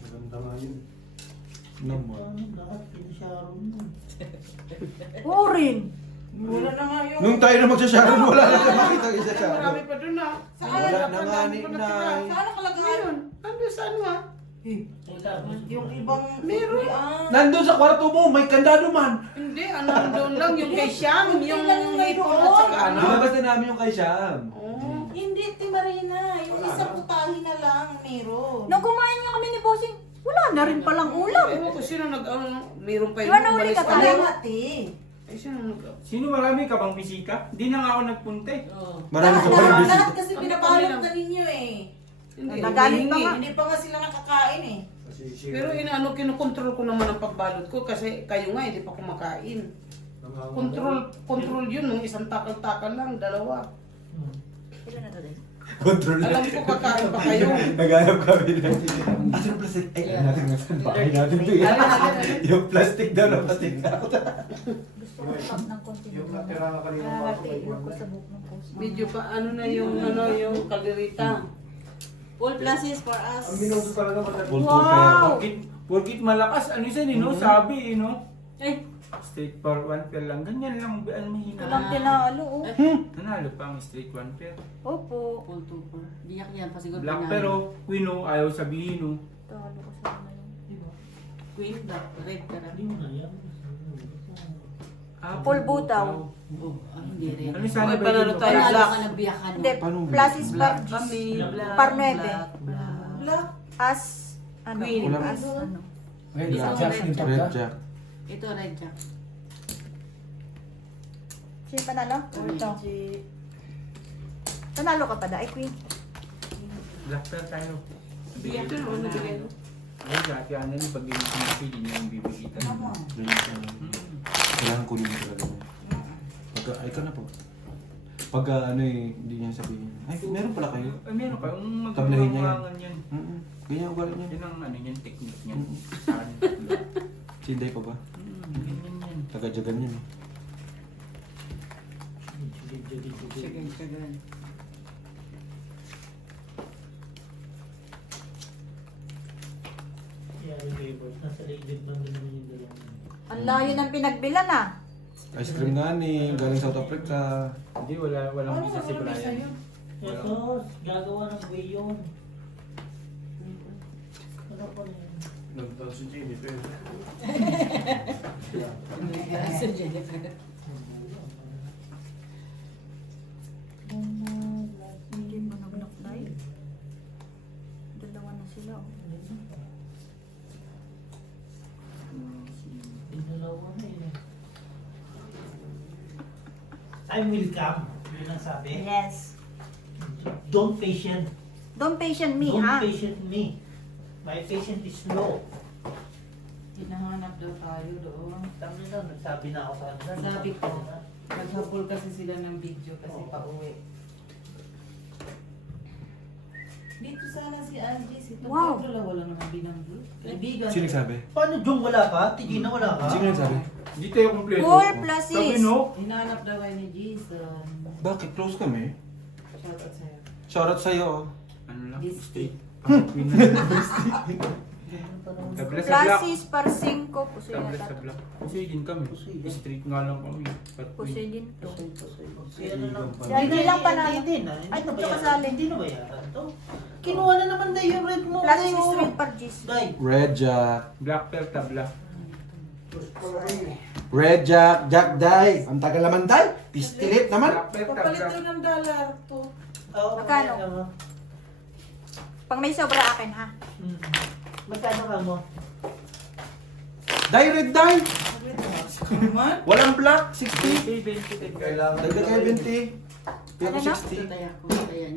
Maganda nga yun. Naman. Ano lahat, pinasyaron mo. Urin! Wala na nga yung... Nung tayo na magsasharon, wala na tayo makita isa siya. Marami pa doon ah. Saan Wala na? na nga ni Nay. Saan nakalagay? Ayun, nandun sa ano ah. Yung ibang... Meron. Nandun sa kwarto mo, may kandado man. Hindi, ano doon lang, yung kay Siam, yung lang yung hipon doon. at saka ano. Lumabas na namin yung kay Siam. Oh. Hindi, Ate Marina. Yung isang putahe na lang, meron. Nung kumain nyo kami ni Bossing, wala na rin palang ulam. Ewan ko sino meron pa Iwan na uli ka tayo. Kaya ate. Ay, sino Sino marami ka bang bisita? Hindi na nga ako nagpunta eh. Oo. Marami ka pa rin Lahat bisita. kasi pinabalot na ninyo eh. Hindi, Nagalit pa nga. Hindi pa nga sila nakakain eh. Pero inaano, kinukontrol ko naman ang pagbalot ko kasi kayo nga hindi pa kumakain. Control yun, ng isang takal-takal lang, dalawa. Ilan na to din? Control. Alam ko kakain pa kayo. Naghanap kami na. Asan ang plastic? Ay, alam natin nga saan bahay natin to eh. Yung plastic daw na plastic na. Gusto ko pag ng konti. Yung natira ka kanina mga Hatiin ko sa buhok ng post. Medyo pa ano na yung kalderita. All classes for us. Ang minuto talaga Full Wow! Porkit malakas, ano isa no? Sabi eh, no? Ay, Straight for 1 pair lang. Ganyan lang, ang mahina. Walang tinalo oh. Nanalo pa ang straight 1 pair. Opo. full to four. Biyak yan pa siguro. Black pinalo. pero, Quino, ayaw sabihin no. Talo ko sa mga yun. Diba? Queen, black, red ka na. Full butaw. Oh, hindi rin. Ano sana Okay, panalo yun? tayo. Panalo black. ka na biyakan mo. Hindi, Paano plus is black? par, Kami, par 9. Black. As, ano? Queen. As, ano? Red Isang Jack, red yung top Red ka. Jack. Ito, red jack. Sino panalo? Or ito? Panalo ka pa da, ay queen. Black pair tayo. Biyak Ito ka naman na. nabigay ko. Ay, dati ano yung pag yung sinasili niya yung bibigita. Tama. Kailangan kunin mo talaga. Pagka, ay ka na po. Pagka ano eh, hindi niya sabihin. Ay, meron pala kayo. Ay, meron pa. Yung Tablahin niya yan. magkakangan yan. Ganyan ugali niya. Yan ang ano yan, technique niya. Mm. Sa akin, tatlo. Sinday pa ba? Ganyan yan. Taga-jagan yan eh. Sige, sige. Ang layo ng pinagbilan ah. Ice cream nga ni, galing South Africa. Hindi, walang Ano isa si naman ang isa Brian. yun? Ito, gagawa ng way yun. Ano pa yun? Nagtang si Jennifer. Sa Jennifer. I will come. Yun ang sabi. Yes. Don't patient. Don't patient me, Don't ha? patient me. My patient is low. Hinahanap daw tayo doon. Tama na, nagsabi na ako sa kanila. Sabi ko, naghabol kasi sila ng video kasi pauwi. Dito sana si Angie, si Tom. Wow. Wala naman binanggit. Kaibigan. Sino nagsabi? Paano Jong wala ka? Tigina wala ka? Sino nagsabi? Hindi tayo kompleto. Full plus Sabi is. no? Hinahanap daw kayo ni Jason. Bakit? Close kami. Shoutout sa'yo. Shoutout sa'yo. Ano lang? This Stay. Pang-queen na. Sabla sa Plus black. is par 5. Pusoy Sabla na sa tato. black. Pusoy din kami. Street nga lang kami. Pusoy din to. Kaya ano lang. Hindi lang panalo. Hindi na. Ay, Hindi tsaka na sali. Hindi na bayaran to. Kinuha na naman na yung red mo. Plus is straight par G's. Day. Red Jack. Black pearl tabla. Red Jack. Jack Day. Ang tagal naman Day. Pistilit naman. Black pearl Papalit tabla. daw ng dollar to. Oo, Magkano? magkano? Pag may sobra akin, ha? Magkano ka mo? Day, red Day. Naman? Walang black. 60. Stay 20. Kailangan Dagdag kayo 20. Pero Ano na? 60. Wala yan.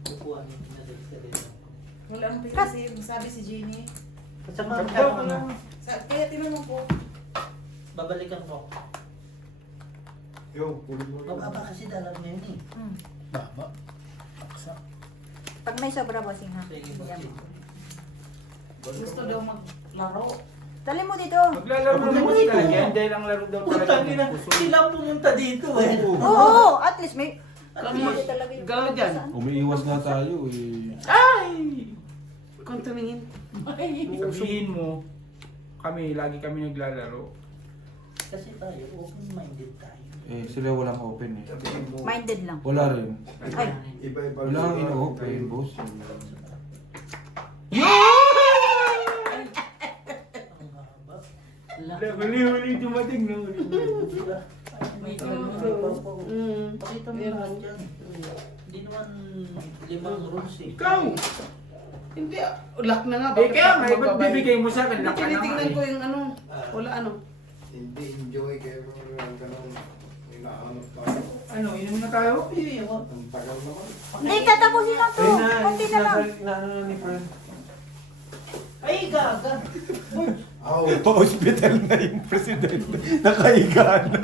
Kukuha niyo. Pinadali sa rin. Wala nang kasi sabi si Jeannie. At saka Sabla magkano ko ka na? lang. Kaya tinanong ko. Babalikan ko. Yo, kulit mo yun. Mababa kasi dalag na yun eh. Hmm. Baba. Baksa. Pag may sobra, bossing, ha? Sige, Bigyan bossing. mo. Gusto daw maglaro. Dali mo dito. Maglalaro naman Ako sila. dito. Yan dahil ang laro daw pala. Putang ina. Puso. Sila pumunta dito eh. Oo, at least may... Kami, Hindi talaga yung galaw dyan. Umiiwas nga tayo eh. Ay! Kung tumingin. Sabihin mo, lagi kami naglalaro. Kasi tayo, open-minded tayo. Eh, sila walang open eh. Sabihin mo, Minded lang. Wala rin. Ay. iba-iba. Wala kang ino-open, boss. Ang haba. Huli-huli dumating na huli. Diba? Pakita mo lahat yan. Hindi naman 5 rooms eh. Ikaw! Hindi, lock na nga. Eh kaya nga, ako ba't magbabayad? bibigay mo sa akin? Hindi, Lock ka na nga tinitingnan eh. ko yung ano. Wala ano. Hindi enjoy kayo ng ganun. Inaanap pa. Ano, inom na tayo? Ang tagal naman. Hindi, tatapusin lang to. Kunti na lang. Inaano na ni Fern. Ay, gaga. Aw, Pa-hospital na yung presidente. Nakahiga na.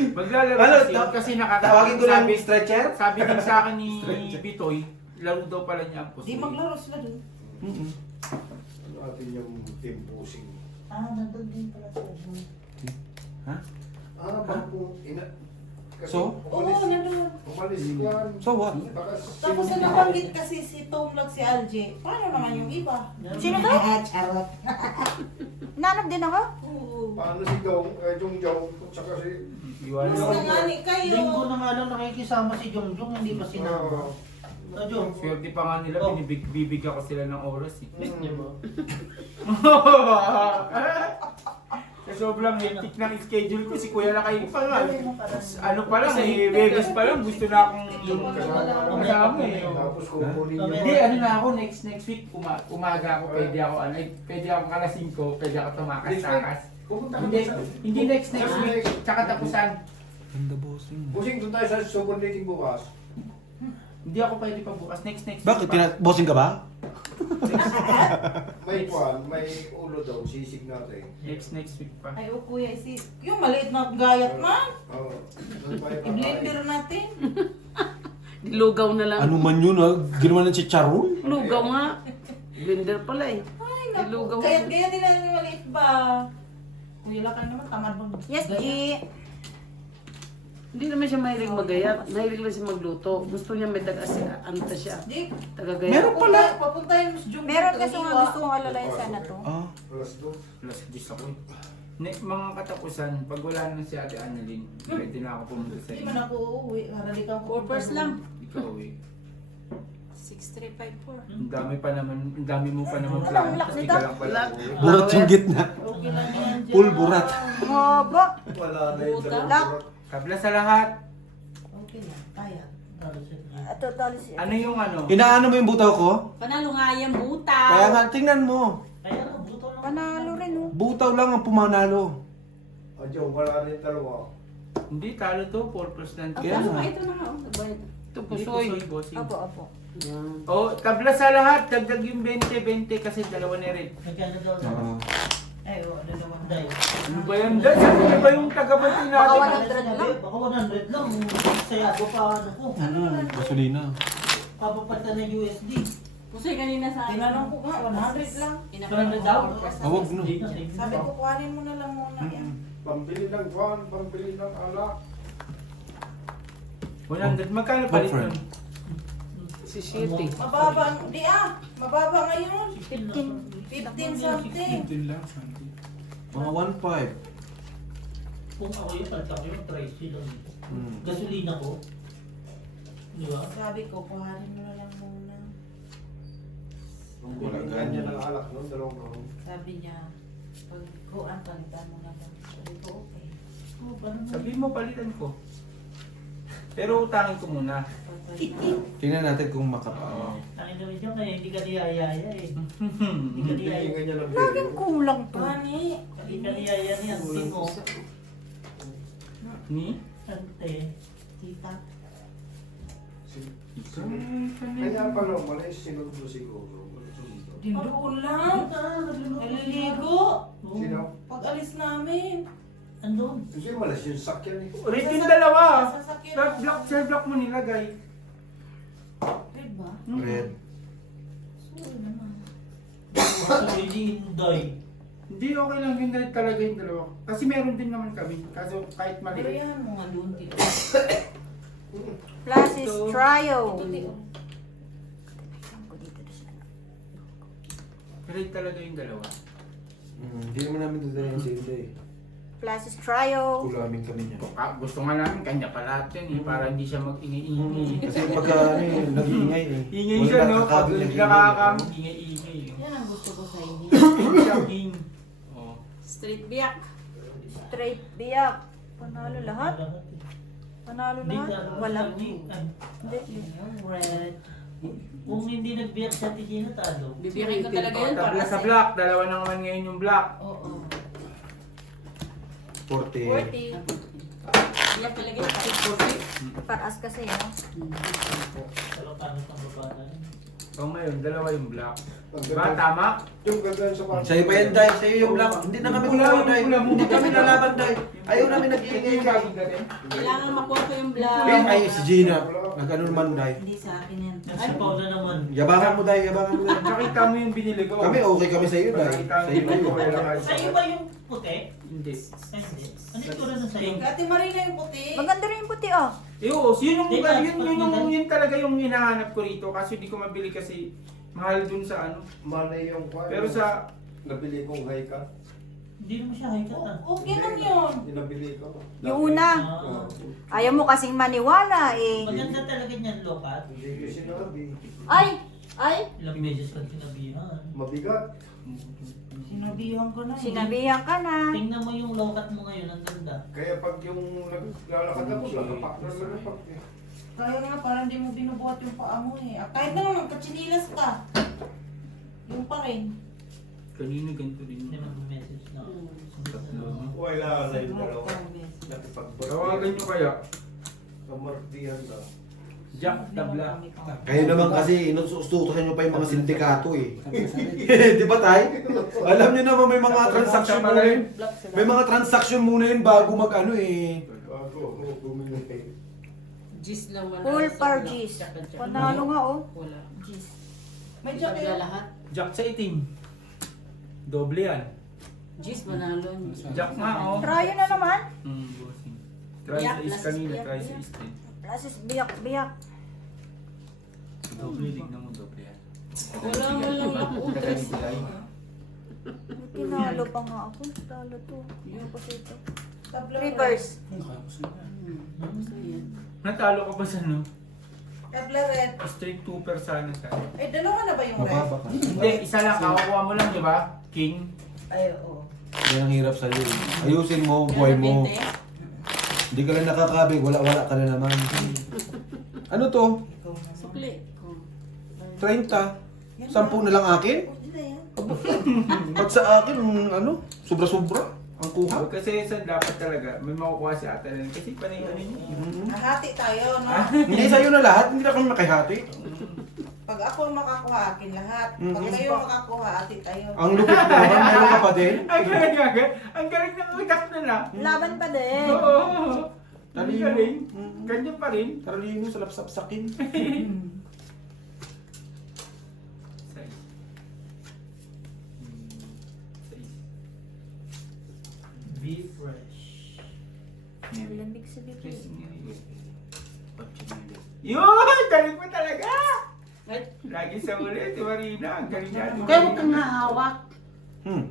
Maglalaro Ano, kasi Tawagin ko lang sabi, stretcher? sabi din sa akin ni Bitoy, laro daw pala niya ang puso. Di maglaro sila dun. ano natin yung team pusing. Nandun din pala sa Ha? Bangkong ina. Kasi So? Oo, umalis, nandun. umalis yan. So what? Baka Tapos sino- ang nabanggit kasi si Tom Vlog, si Algie. Paano naman yung iba? Sino to? Charot. Nanap din ako? Oo. Paano si Dong, Jong Jong, at saka si... Iwan Mas mo. nangani kayo. Linggo na nga lang nakikisama si Jongjong, hindi pa sinama. No, Jong? Swerte pa nga nila, Oh. bibigyan ko sila ng oras eh. Miss niyo ba? Sa sobrang hectic ng schedule ko, si Kuya Lakay pa nga. Ano pa lang, Vegas pa lang, gusto na akong kasama eh. Tapos kukunin niyo. Hindi, ano na ako, next week, umaga ako, pwede ako, pwede ako kalasing ko, pwede ako tumakas-takas. Pupunta ka Hindi, sa... hindi next week, tsaka tapusan. Ganda bossing. Pusing doon tayo sa super meeting bukas. Hindi ako pwede pa bukas, next week. Bakit? pa. Bossing ka ba? May kwan, may ulo daw, sisig natin. Next week pa. Ay, o kuya, yung maliit na gayat man. Oo. Doon tayo kakain. I-blender natin. Lugaw na lang. Ano man yun ha? Ginawa ng chicharon? Lugaw nga. Blender pala eh. Ay, Lugaw. naku. Kaya din na yung maliit ba? Kuya Lakay naman, tamad mo. Yes, G. Hindi naman siya mahilig magayat. Mahilig lang siya magluto. Gusto niya may ano ta siya. Di, Tagagayat. Meron pala. Papunta yung Miss Jung. Meron kasi nga gusto kong alalayan sana to. Ah. Alas 2. Plus 10 ako eh. Mga katapusan, pag wala na si Ate Annalyn, pwede na ako pumunta sa Hindi inyo. man ako uuwi. Para di ka Purpose lang. Ikaw eh. 6354. Ang dami mo pa naman Wala, plano, wala, tapos dito. ikaw lang pala Wala. uwi. Burat yung gitna. Okay lang yan dyan. Full burat. Ngobo. Wala na yung Lock. dalawang Kabla sa lahat, Okay lang, kaya. Ito, talis. ano yung ano? Inaano mo yung butaw ko? Panalo nga yung butaw. Kaya nga, tingnan mo. Kaya nga, buto lang. Panalo rin, oh. Butaw lang ang pumanalo. Adyo, wala rin dalawa. Hindi, talo to. 4% lang. Ang Kaya ano nga. ba ito na nga? oh, nagbayad. Ito Hindi, pusoy. bossing. Opo, opo. Yan. Oh, tabla sa lahat. Dagdag yung 20 kasi dalawa na rin. Nagkano daw na? Oo. Ay, wala naman. Day. Ano ba yan? Dad, sabi niya ba yung taga-bati Baka natin? 100 lang. Baka 100 lang. Sayado pa ano ko. Gasolina. Papapalitan ng USD. Pusoy kanina sa Tinanong ko nga, 100 lang. 100 daw? Awag no. Sabi ko, kuhanin mo na lang muna yan. Pambili ng van, pambili ng alak. 100. Magkano Bob palit friend. nun? Si City. Mababa, di mababa ngayon. 15. 15 something. Ito lang, something. Mga 1.5. Kung ako yung palitan ko yung price yun. Hmm. Gasolina ko. Di ba? Sabi ko, kuhanin mo na lang muna. Wala Binigyan niya ganyan. ng alak noon, dalawang kahon. Sabi niya, pag kuhan, palitan mo na lang. Sabi ko, okay. Oh, ganun na. Sabi mo, palitan ko. Pero utangin ko muna. Papalit na. Tingnan natin kung makapaano. Tangin na rin dyan kaya hindi ka niyayaya eh. Hindi ka niyayaya. Binigyan niya ng Laging video. kulang to. Pani, Hindi ka niyayaya niya. Hindi mo. Ni? Ante. tita. Kaya pala umalis, sinunod mo siguro. Dindoon lang. Naliligo. Sino? Pag alis namin. Andun. Kasi malas yung sakyan eh. Red yung dalawa. Sasakyan Third mo. block, third block mo nilagay. Red ba? Red. Sorry naman. Hindi Inday. Hindi, okay lang yun red talaga yung dalawa. Kasi meron din naman kami. Kaso kahit Pero mali. yan mo nga doon, tito. Plus is trio. Red talaga yung dalawa. Hindi naman namin dadalhin yung same day. Plus is trio. Kulamin kami niya. Gusto nga namin, kanya pa lahat yan eh. Para hindi siya mag-ingay-ingay. Kasi pagka ano eh, nag-iingay eh. Ingay Wala siya, no? Pag nakakabig, hindi nag-iingay. nakakakamit, ingay-ingay. Yan ang gusto ko sa inyo. Hindi siya king. Oh. street biyak. Straight biyak. Panalo lahat? Panalo Hindi lahat? ka. Wala. Hindi. Yung red. Kung hindi nagbiyak sa Tigina, talo. Bibiyakin ko talaga yun Tabla para sa sa block, dalawa na naman ngayon yung block. Oo. 40. 40. biyak talaga yun. Paraas kasi, no? Pero paano kang babata? So ngayon, dalawa yung block. Ang Diba? ganda- Tama? Yung ganda sa kwarto. Sa'yo pa yan, Day. Sa'yo yung black. Hindi na kami kukuha, Day. Hindi kami lalaban, Day. Ayaw namin nag-iingay. yung bagong galing. Kailangan makuha ko yung vlog. Ay, si Gina. Nag-ano naman, Day. Hindi sa akin yan. Ay, Paula naman. Yabangan mo, Day. Yabangan mo, Day. Nakita mo yung binili ko. Kami, okay kami sa'yo, Day. Sa'yo pa yun. Sa iyo ba yung puti? Hindi. Ay, hindi. Ano yung tura ng sa'yo? Ate Marina yung puti. Maganda rin yung puti, oh. Yun, Diba? yun talaga yung hinahanap ko rito. Kasi hindi ko mabili kasi mahal dun sa ano. Malay yung kwarto. Pero sa Nabili kong high cut. Hindi mo siya hikat ah. Okay lang yun. Yung nabili ko. Yung una. Oo. Ayaw mo kasing maniwala, eh. Maganda talaga niyan, lokat. Hindi ko sinabi. Ay! Ay! Ilang beses kang sinabihan. Mabigat. Sinabihan ko na eh. Sinabihan ka na. Tingnan mo yung lokat mo ngayon, ang ganda. Kaya pag yung naglalakad ako, lagapak na lagapak eh. Kaya nga, parang di mo binubuhat yung paa mo eh. Kahit naman magkatsinilas ka. Yung pa rin. kanina ganito din Hindi yun. mag-message na. Wala na yung dalawa. Tawagan nyo kaya. Kamartihan na. Jack tabla. Kayo naman kasi, inusustusan nyo pa yung mga sindikato eh. Di ba, Tay? Alam nyo naman may mga transaction muna yun. May mga transaction muna yun bago mag-ano eh. Bago ako bumili. Gis lang wala. Full sa par vlog. G's. Tsaka dyan. Panalo nga, oh. Wala. G's. May Tabla jacket. lahat. Jack sa itim. Doble yan. Gis manalo. Jack nga oh. Try na naman. Bossing. Try Biyak, sa is plus kanina, biyak, try sa biyak. is din. Plus is biyak, biyak. Doble, tignan mo doble yan. Wala nga lang nakuutras. Tinalo pa nga ako. Talo to. Ano pa ito? Tabla Reverse. Gusto yan. Natalo ka ba sa no? Tabla red. Straight 2 sana tayo. Eh, dalawa na ba yung red? Mababa ka. Hindi, isa lang. Kakukuha mo lang, di ba? King. Ay, oo. Yan ang hirap sa'yo eh. Ayusin mo, buhay mo. Hindi ka lang nakakabig, wala-wala ka na naman. Ano to? Ikaw naman. Sukli. 30? 10 na lang akin? Oh, di na yan. Ba't sa akin, ano? Sobra-sobra. Ang kuha. Kasi sa dapat talaga, may makukuha si ate na kasi panay ano niya. Hahati tayo, no? Hindi sa'yo na lahat, hindi na kami makihati. Pag ako ang makakuha, akin lahat. Pag Mm. kayo makakuha, ati tayo. Ang lupit naman, meron ka pa din. Ang galing nga, ang galing ng utak na na. Laban pa din. Oo. Ang Talino. galing. Mm. Ganyan pa rin. Talino sa lapsapsakin. Be fresh. Lamig sa bibig. Yun! Galing mo talaga! Ay, Lagi sa uli, si Marina. Ang galing niya. Kaya huwag kang hahawak. Hmm.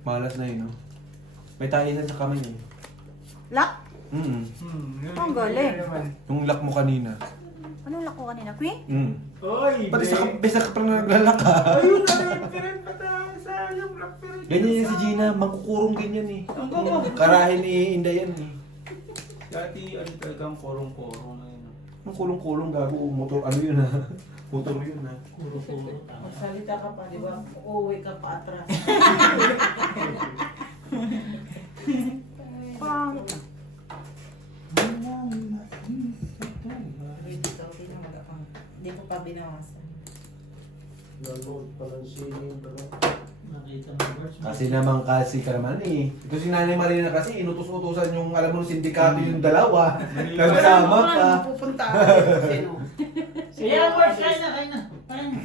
Malas na yun, no? May taisan sa kamay niya. Lock? Ang galing. Yung lock mo kanina. Anong lock ko kanina? Queen? Oy! Pati sa besa ka pa na naglalak ka. Ayun na rin, pirin pa tayo sa yung black pirin. Ganyan yan si Gina, magkukurong ganyan eh. Karahin ni Inday yan eh. Dati, ano talagang korong-korong na yun. Ang kulong-kulong gago, motor, ano yun ha? Motor yun ha? Puro-puro. Tama. Magsalita ka pa, di ba? Uuwi ka pa atras. Pangit. Hindi ka, okay na magapang. Hindi ko pa binawasan. Nanood pa ng singing pa na. Nakita mo, Birds. Kasi naman kasi ka naman eh. Ito si Nanay Marina kasi, inutos-utosan yung, alam mo, sindikato yung dalawa. Nagsama ka. Pupunta ako. Sino? Kaya, Birds, kain na, kain na. Kain na.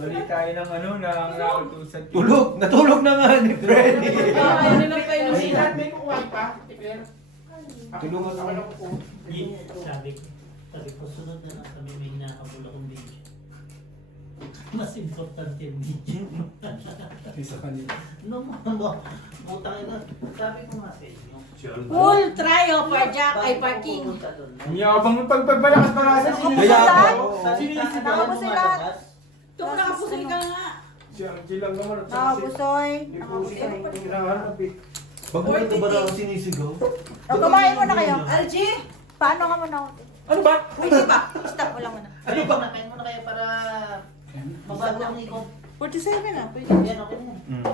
Mali tayo ng ano, ng nautusan. Tulog! Natulog na nga ni Freddy. Ayaw nilang painusin. May kukuha pa. Tulungan ako. Sabi ko, sunod na lang kami may nakabula kong video. Mas importante yung video. Isa kanila. No, butang ina. Sabi ko nga sa inyo. full try for Jack ay parking. Yabang mo pagpagpalakas para sa Kaya ako. Nakapusoy lahat. Ito nakapusoy ka nga. Si Archie lang naman. Nakapusoy. Bago ito ba na ako sinisigaw? O, kumain muna kayo. Algie! Paano ka muna ako? Ano ba? Pwede ba? Stop mo lang muna. Ano ba? Kain muna kayo para mabago ang ikot. 47 na. Pwede. Yan, okay na yan. Mm.